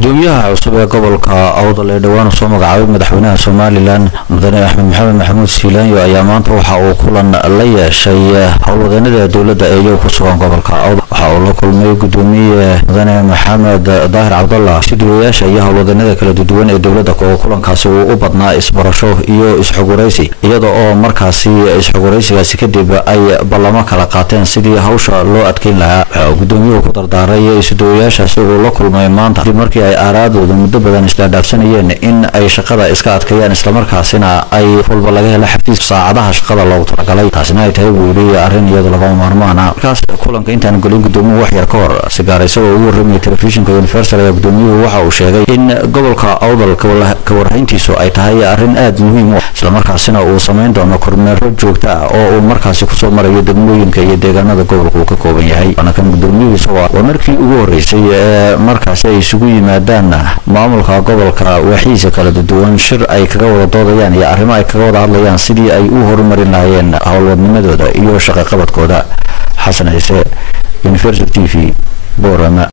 gudoomiyaha cusub ee gobolka Awdal ee dhawaan soo magacaabay madaxweynaha Somaliland mudane Axmed Maxamed Maxamuud Siilaanyo ayaa maanta waxa uu kulan la yeeshay howlwadeennada dawladda ee ku sugan gobolka Awdal waxa uu la kulmay gudoomiyaha mudane Maxamed Daahir Cabdullah sidooyaasha iyo howlwadeennada kala duwan ee dawladda kulankaasi uu u badnaa isbarasho iyo isxogoreysi iyadoo oo markaasi isxogoreysigaasi kadib ay ballamo kala qaateen sidii hawsha loo adkeyn lahaa gudoomiyuhu ku dardaaray sidooyaashaasi uu la kulmay maanta markii ay aaraadooda muddo badan isla dhaafsanayeen in ay shaqada iska adkeeyaan isla markaasina ay walba laga helo xafiis saacadaha shaqada loogu talagalay taasina ay tahay buuli arrin iyada laga maarmaana markaas kulanka intaan golin gudoomiyaha wax yar ka hor sigaarayso oo ugu warramay telefishinka Universal ee gudoomiyaha waxa uu sheegay in gobolka Awdal ka warhayntiisu ay tahay arrin aad muhiim ah isla markaasina uu sameyn doono kormeero joogto ah oo uu markaasi ku soo marayo degmooyinka iyo deegaanada gobolka uu ka kooban yahay kan gudoomiyaha waa markii ugu horeysay markaasi ay isugu yimaadaan maamulka gobolka waxiisa kala duwan shir ay kaga wada doodayaan iyo arrimo ay kaga wada hadlayaan sidii ay u horumarin lahaayeen howlwadnimadooda iyo shaqo qabadkooda. Xasan Ciise, Universal TV, Boorama.